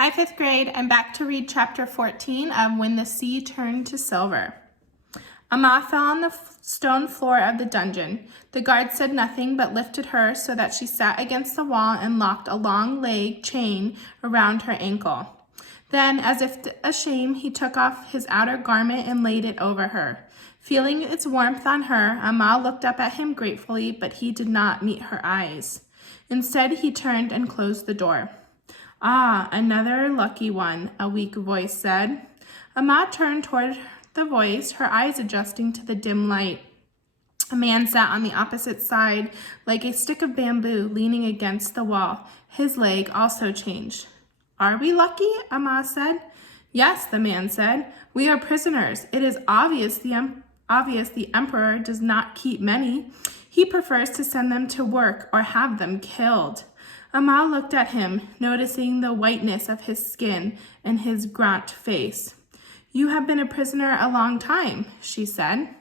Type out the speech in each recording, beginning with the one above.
Hi, fifth grade. I'm back to read chapter 14 of When the Sea Turned to Silver. Amma fell on the stone floor of the dungeon. The guard said nothing but lifted her so that she sat against the wall and locked a long leg chain around her ankle. Then, as if ashamed, he took off his outer garment and laid it over her. Feeling its warmth on her, Amma looked up at him gratefully, but he did not meet her eyes. Instead, he turned and closed the door. "Ah, another lucky one," a weak voice said. Amma turned toward the voice, her eyes adjusting to the dim light. A man sat on the opposite side, like a stick of bamboo, leaning against the wall. His leg also changed. "Are we lucky?" Amma said. "Yes," the man said. "We are prisoners. It is obvious the emperor does not keep many. He prefers to send them to work or have them killed." Amma looked at him, noticing the whiteness of his skin and his gaunt face. "You have been a prisoner a long time," she said.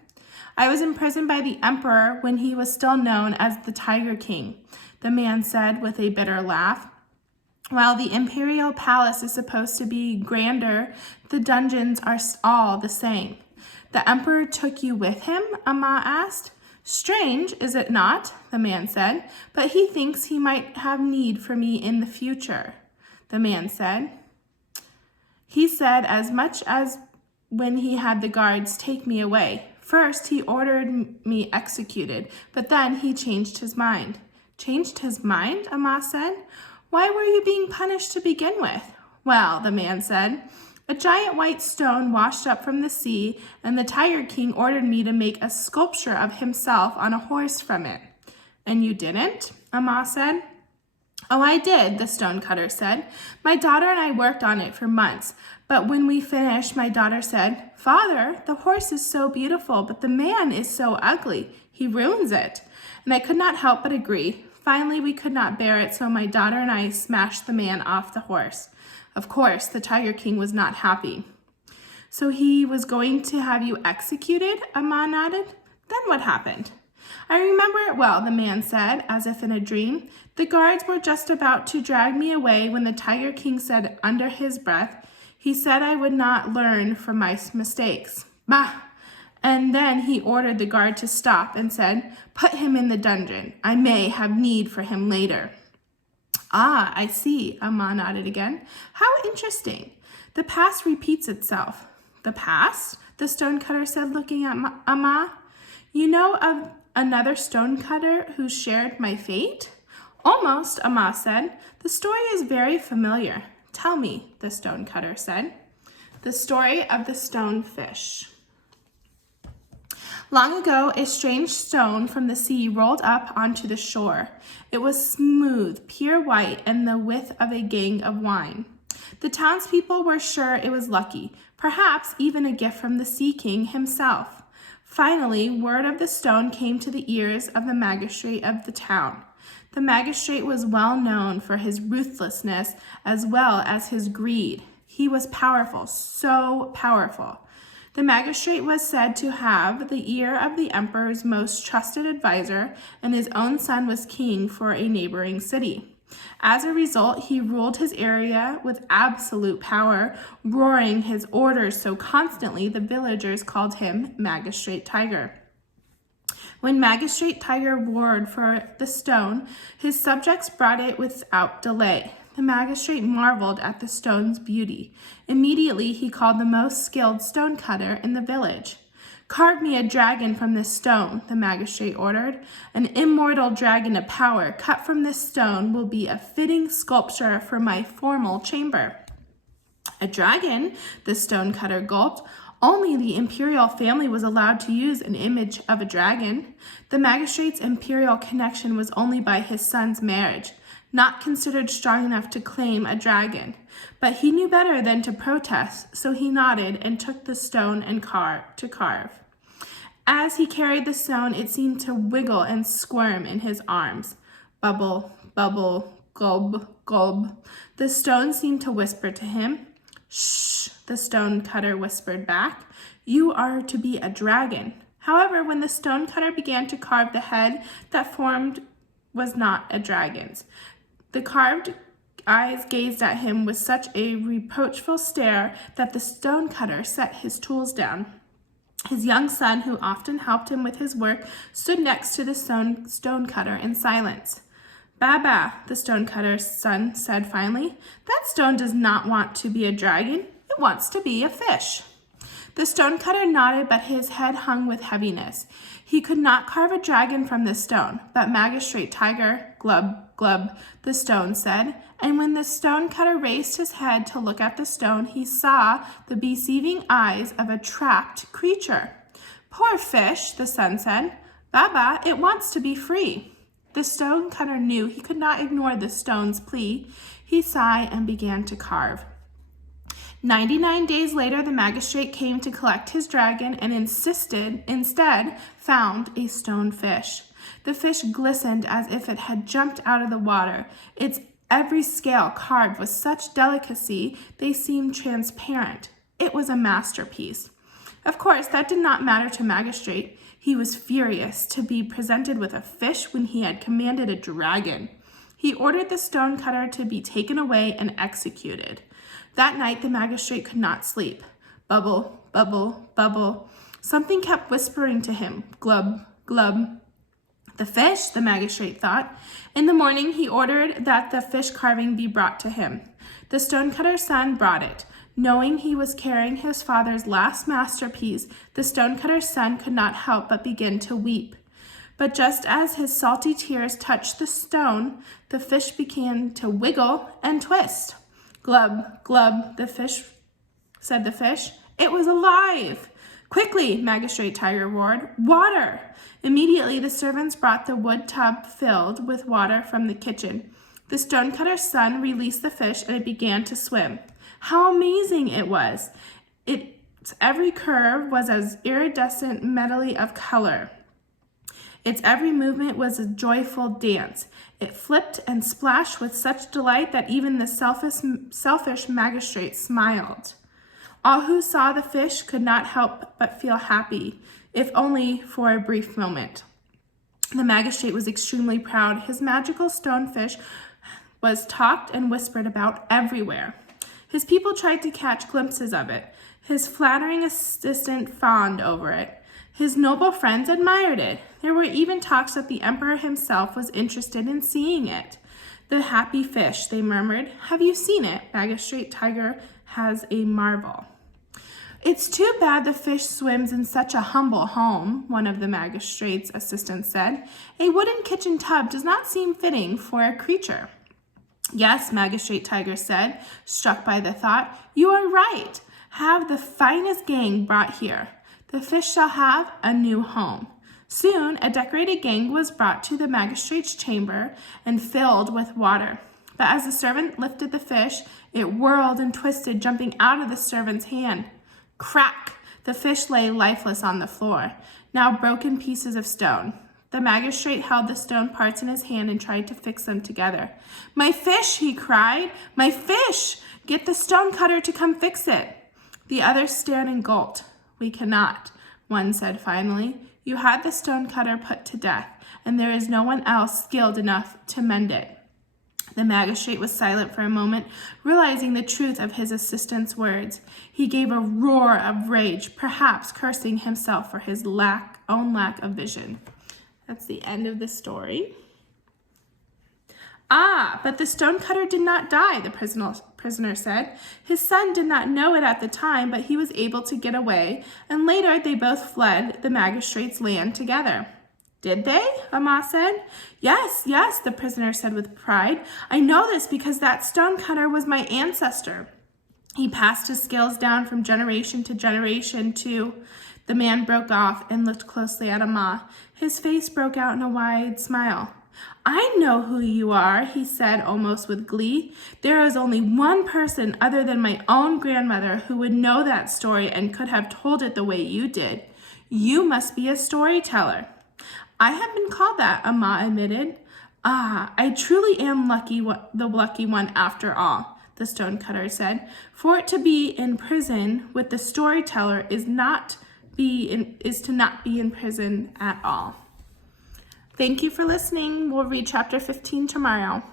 "I was imprisoned by the emperor when he was still known as the Tiger King," the man said with a bitter laugh. "While the imperial palace is supposed to be grander, the dungeons are all the same." "The emperor took you with him?" Amma asked. "Strange, is it not?" the man said. "But he thinks he might have need for me in the future," the man said. "He said as much as when he had the guards take me away. First, he ordered me executed, but then he changed his mind." "Changed his mind?" Amma said. "Why were you being punished to begin with?" "Well," the man said, "a giant white stone washed up from the sea, and the Tiger King ordered me to make a sculpture of himself on a horse from it." "And you didn't?" Amma said. "Oh, I did," the stonecutter said. "My daughter and I worked on it for months, but when we finished, my daughter said, 'Father, the horse is so beautiful, but the man is so ugly. He ruins it.' And I could not help but agree. Finally, we could not bear it, so my daughter and I smashed the man off the horse. Of course, the Tiger King was not happy." "So he was going to have you executed?" Amma nodded. "Then what happened?" "I remember it well," the man said, as if in a dream. "The guards were just about to drag me away when the Tiger King said under his breath, he said I would not learn from my mistakes. Bah! And then he ordered the guard to stop and said, 'Put him in the dungeon. I may have need for him later.'" "Ah, I see," Amma nodded again. "How interesting. The past repeats itself." "The past?" the stonecutter said, looking at Amma. "You know of another stonecutter who shared my fate?" "Almost," Amma said. "The story is very familiar." "Tell me," the stonecutter said. The story of the stonefish. Long ago, a strange stone from the sea rolled up onto the shore. It was smooth, pure white, and the width of a gang of wine. The townspeople were sure it was lucky, perhaps even a gift from the Sea King himself. Finally, word of the stone came to the ears of the magistrate of the town. The magistrate was well known for his ruthlessness as well as his greed. He was powerful, so powerful. The magistrate was said to have the ear of the emperor's most trusted advisor, and his own son was king for a neighboring city. As a result, he ruled his area with absolute power, roaring his orders so constantly the villagers called him Magistrate Tiger. When Magistrate Tiger roared for the stone, his subjects brought it without delay. The magistrate marveled at the stone's beauty. Immediately, he called the most skilled stonecutter in the village. "Carve me a dragon from this stone," the magistrate ordered. "An immortal dragon of power cut from this stone will be a fitting sculpture for my formal chamber." "A dragon?" the stonecutter gulped. Only the imperial family was allowed to use an image of a dragon. The magistrate's imperial connection was only by his son's marriage, not considered strong enough to claim a dragon. But he knew better than to protest, so he nodded and took the stone and carve. As he carried the stone, it seemed to wiggle and squirm in his arms. Bubble, bubble, gulp, gulp. The stone seemed to whisper to him. "Shh," the stonecutter whispered back. "You are to be a dragon." However, when the stonecutter began to carve, the head that formed was not a dragon's. The carved eyes gazed at him with such a reproachful stare that the stonecutter set his tools down. His young son, who often helped him with his work, stood next to the stonecutter in silence. "Baba," the stonecutter's son said finally, "that stone does not want to be a dragon. It wants to be a fish." The stonecutter nodded, but his head hung with heaviness. He could not carve a dragon from this stone, but Magistrate Tiger, glub, glub, the stone said, and when the stonecutter raised his head to look at the stone, he saw the beseeching eyes of a trapped creature. "Poor fish," the son said. "Baba, it wants to be free." The stonecutter knew he could not ignore the stone's plea. He sighed and began to carve. 99 days later, the magistrate came to collect his dragon and instead found a stone fish. The fish glistened as if it had jumped out of the water. Its every scale carved with such delicacy they seemed transparent. It was a masterpiece. Of course, that did not matter to Magistrate. He was furious to be presented with a fish when he had commanded a dragon. He ordered the stonecutter to be taken away and executed. That night, the magistrate could not sleep. Bubble, bubble, bubble. Something kept whispering to him, glub, glub. The fish, the magistrate thought. In the morning, he ordered that the fish carving be brought to him. The stonecutter's son brought it. Knowing he was carrying his father's last masterpiece, the stonecutter's son could not help but begin to weep. But just as his salty tears touched the stone, the fish began to wiggle and twist. "Glub, glub," said the fish. It was alive. "Quickly," Magistrate Tiger roared, "water!" Immediately, the servants brought the wood tub filled with water from the kitchen. The stonecutter's son released the fish, and it began to swim. How amazing it was! Its every curve was as iridescent medley of color. Its every movement was a joyful dance. It flipped and splashed with such delight that even the selfish magistrate smiled. All who saw the fish could not help but feel happy, if only for a brief moment. The magistrate was extremely proud. His magical stonefish was talked and whispered about everywhere. His people tried to catch glimpses of it. His flattering assistant fawned over it. His noble friends admired it. There were even talks that the emperor himself was interested in seeing it. "The happy fish," they murmured. "Have you seen it? Magistrate Tiger has a marvel." "It's too bad the fish swims in such a humble home," one of the magistrate's assistants said. "A wooden kitchen tub does not seem fitting for a creature." "Yes," Magistrate Tiger said, struck by the thought. "You are right. Have the finest gang brought here. The fish shall have a new home." Soon, a decorated gang was brought to the magistrate's chamber and filled with water. But as the servant lifted the fish, it whirled and twisted, jumping out of the servant's hand. Crack! The fish lay lifeless on the floor, now broken pieces of stone. The magistrate held the stone parts in his hand and tried to fix them together. "My fish!" he cried. "My fish! Get the stonecutter to come fix it." The others stared and gulped. "We cannot," one said finally. "You had the stonecutter put to death, and there is no one else skilled enough to mend it." The magistrate was silent for a moment, realizing the truth of his assistant's words. He gave a roar of rage, perhaps cursing himself for his own lack of vision. That's the end of the story. "Ah, but the stonecutter did not die," the prisoner said. "His son did not know it at the time, but he was able to get away, and later they both fled the magistrate's land together." "Did they?" Amma said. Yes, the prisoner said with pride. "I know this because that stonecutter was my ancestor. He passed his skills down from generation to generation to..." The man broke off and looked closely at Amma. His face broke out in a wide smile. "I know who you are," he said almost with glee. "There is only one person other than my own grandmother who would know that story and could have told it the way you did. You must be a storyteller." "I have been called that," Amma admitted. "Ah, I truly am the lucky one after all," the stonecutter said. "For to be in prison with the storyteller is to not be in prison at all." Thank you for listening. We'll read chapter 15 tomorrow.